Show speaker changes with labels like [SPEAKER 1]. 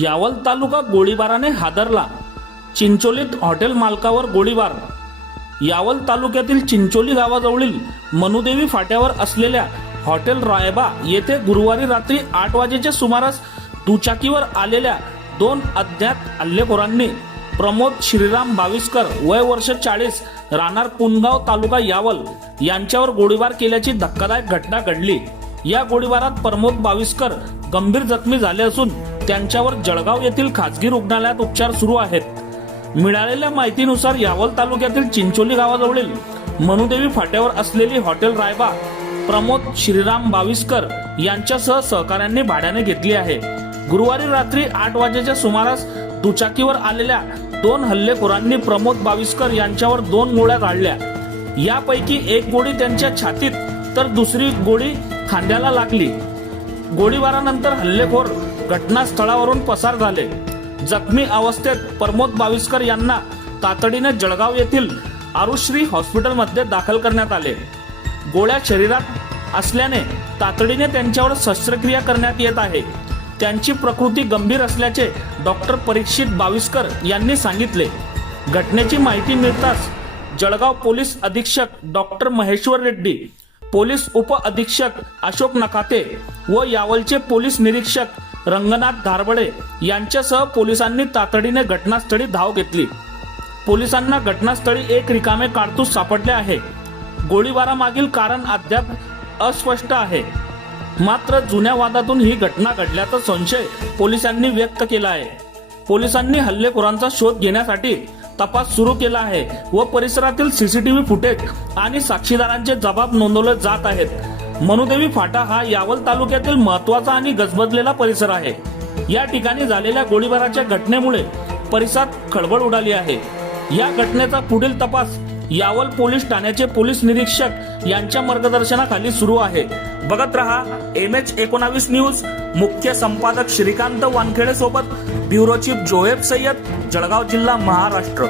[SPEAKER 1] यावल तालुका गोळीबाराने हादरला. चिंचोलीत हॉटेल मालकावर गोळीबार. यावल तालुक्यातील चिंचोली गावाजवळील मनुदेवी फाट्यावर असलेल्या हॉटेल रायबा येथे गुरुवारी रात्री आठ वाजेच्या सुमारास दुचाकीवर आलेल्या दोन अज्ञात हल्लेखोरांनी प्रमोद श्रीराम बाविस्कर वय वर्ष चाळीस राहणार पुनगाव तालुका यावल यांच्यावर गोळीबार केल्याची धक्कादायक घटना घडली. या गोळीबारात प्रमोद बाविस्कर गंभीर जखमी झाले असून त्यांच्यावर जळगाव येथील खासगी रुग्णालयात उपचार सुरू आहेत. मिळालेल्या माहितीनुसार यावल तालुक्यातील चिंचोली गावाजवळील मनुदेवी फाट्यावर असलेली हॉटेल रायबा प्रमोद श्रीराम बाविस्कर यांच्यासह सहकाऱ्यांनी भाड्याने घेतली आहे. गुरुवारी रात्री आठ वाजेच्या सुमारास दुचाकीवर आलेल्या दोन हल्लेखोरांनी प्रमोद बाविस्कर यांच्यावर दोन गोळ्या काढल्या यापैकी एक गोळी त्यांच्या छातीत तर दुसरी गोळी खांद्याला लागली. गोळीबारानंतर हल्लेखोर घटनास्थळावरून पसार झाले. जखमी अवस्थेत प्रमोद बाविस्कर यांना तातडीने जळगाव येथील आरुश्री हॉस्पिटलमध्ये दाखल करण्यात आले. गोळ्या शरीरात असल्याने तातडीने त्यांच्यावर शस्त्रक्रिया करण्यात येत आहे. त्यांची प्रकृती गंभीर असल्याचे डॉक्टर परीक्षित बाविस्कर यांनी सांगितले. घटनेची माहिती मिळताच जळगाव पोलीस अधीक्षक डॉक्टर महेश्वर रेड्डी पोलीस उप अधीक्षक अशोक नकाते व यावलचे पोलीस निरीक्षक रंगनाथ धारबडे यांच्यासह पोलिसांनी तातडीने घटनास्थळी धाव घेतली. पोलिसांना घटनास्थळी एक रिकामे कारतूस सापडले आहे. गोळीबारामागील कारण अद्याप अस्पष्ट आहे. मात्र जुन्या वादातून ही घटना घडल्याचा संशय पोलिसांनी व्यक्त केला आहे. पोलिसांनी हल्लेखोरांचा शोध घेण्यासाठी तपास सुरू केला आहे व परिसरातील सीसीटीव्ही फुटेज आणि साक्षीदारांचे जबाब नोंदवले जात आहेत. मनुदेवी फाटा हा यावल तालुक्यातील महत्त्वाचा आणि गजबजलेला परिसर आहे. या ठिकाणी झालेल्या गोळीबाराच्या घटनेमुळे परिसरात खळबळ उडाली आहे. या घटनेचा पुढील तपास यावल पोलीस ठाण्याचे पोलीस निरीक्षक यांच्या मार्गदर्शनाखाली सुरू आहे. बघत रहा एम एच एकोणावीस न्यूज. मुख्य संपादक श्रीकांत वानखेडे सोबत ब्युरो चीफ जोहेब सय्यद जळगाव जिल्हा महाराष्ट्र.